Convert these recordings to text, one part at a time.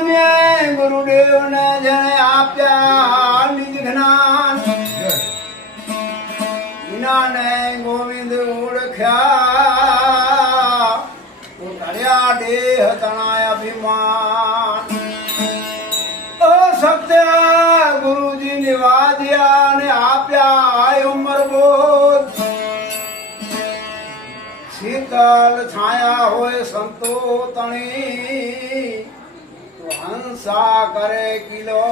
સ્વામી ગુરુદેવને જેણે આપ્યા નિજ જ્ઞાન વિનાને ગોવિંદ ઓળખ્યા ઉતર્યા દેહ તણાય અભિમાન સત્ય ગુરુજી નિવાજ્યા ને આપ્યા ઉમર બોધ શીતલ છાયા હોય સંતો તણી તો હંસા કરે કિલો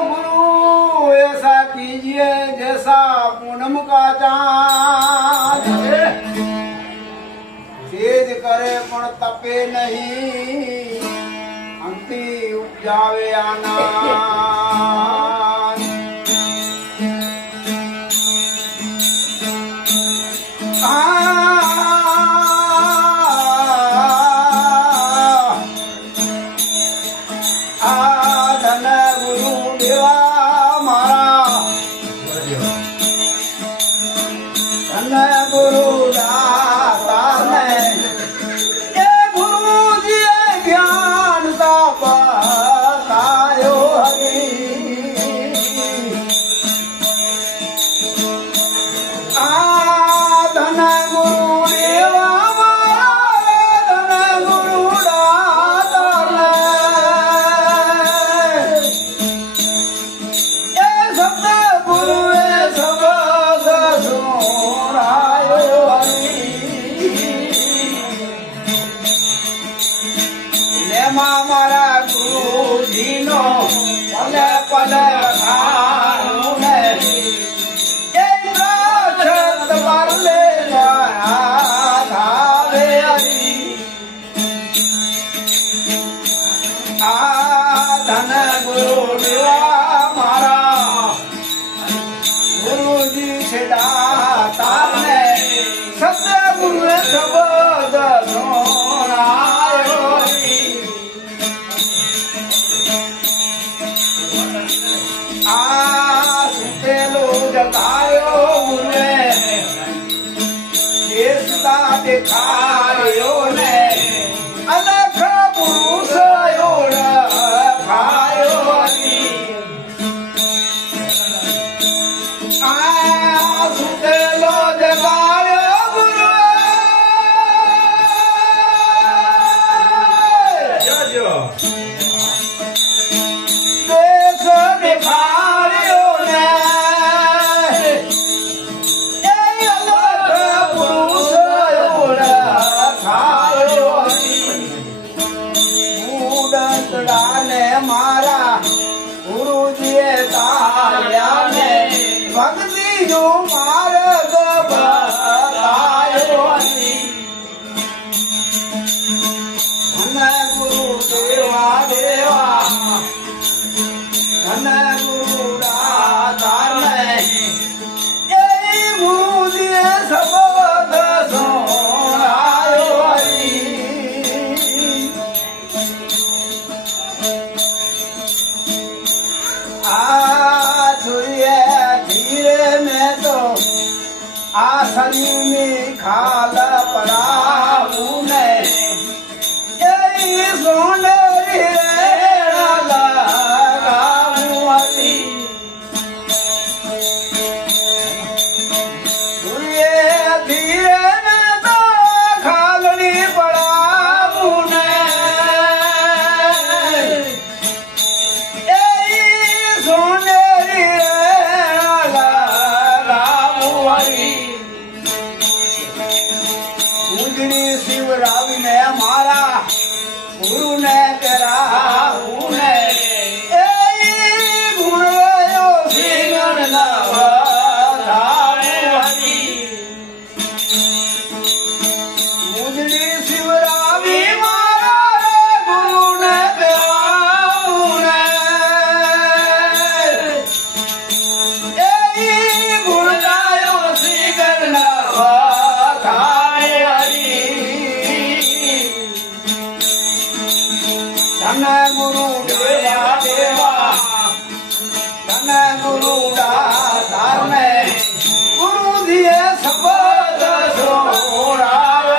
गुरु ऐसा कीजिए जैसा पूनम का चांद तेज करे पण तपे नहीं अंति उपजावे आनंद મારા ગુરુજીનો પલે પલે ખાનું ને એક રાત પરલે ધારે હરી આ ધન ગુરુ દેવા મારા ગુરુજી છે દાતા ને સત્ય ગુરુ શબ્દ સોનાયો સુતેલો જગાયો ગુરુએ દેશતા દેખાયો ને અલખ પુરુષ ઓળખાયો સુતેલો જગાયો ગુરુએ મારા ગુરુજીએ તાર્યા ને ભક્તિ નો માર્ગ બતાયો ધન ગુરુ દેવા દેવા ધન ગુરુ દાતા ને એ ગુરુજીએ શબ્દ સોનાયો धीरे में तो आसनी में खाल पड़ाऊ ने सोने लगाऊ हरी धीरे में तो खालनी पड़ाऊ ने सोने शिवरावी ने मारा गुरु ने तेरा ने गुण मुजरी शिवरावी मारा गुरु ने तेरा गुण गायो श्री करना धन गुरु देवा देवा धन गुरु दाता ने गुरु दिए शब्द सोनावे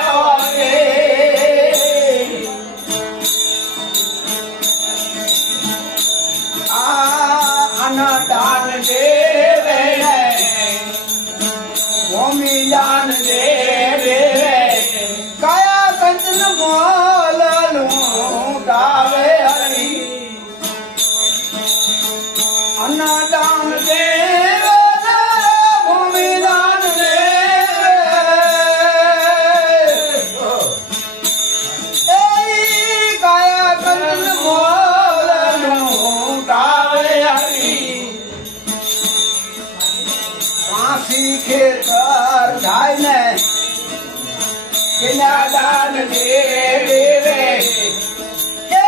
દાન દે રે કાયા કંચન મોલ લૂટાવે હરી અન્નદાન દે ભૂમિ દાન દે કાયા કંચન મોલ લૂટાવે હરી કાશી ખેતર જાય ને દાન દે રે એ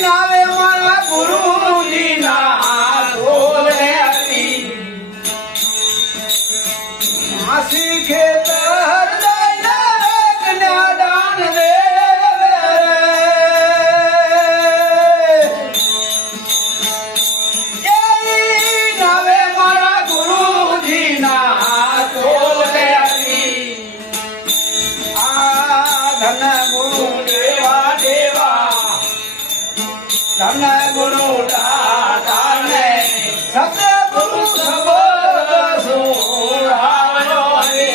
નાવે મારા ગુરુજી ના બોલે હરી કાશી ખેતર જાય ને દાન દે નાવે મારા ગુરુજી ના બોલે હરી ધન ગુરુ દેવા દેવા ધન ગુરુ દાતા ને સત્ય ગુરુ સબદ સુરાવ્યો રે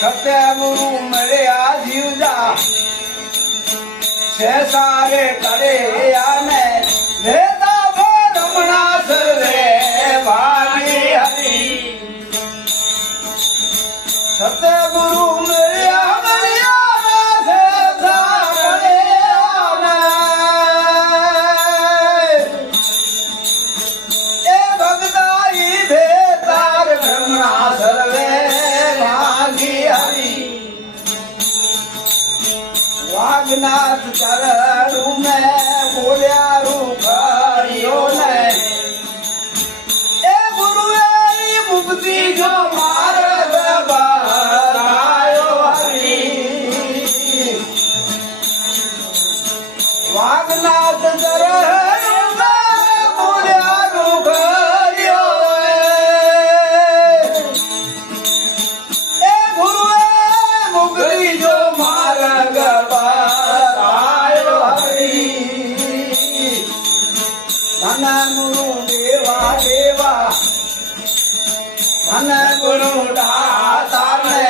સત્ય ગુરુ મળ્યા જીવજા છે સારે કરે આને લેતા રમણા સરે ભાગી હરી સત્ય ગુરુ મળ્યા છે સારે આને એ ભગતાઈ ભેતાર રમણા સર્વે ભાગી હરી વાગનાથ ચરણ મેં બોલ્યા રૂખડીઓ ને એ ગુરુએ મુક્તિ જો માર્ગ બતાયો હરી વાગનાથ ચરણ મેં બોલ્યા રૂખડીઓ એ ગુરુએ મુક્તિ જો માર્ગ ધન ગુરુ દેવા દેવા ધન ગુરુ દાતા ને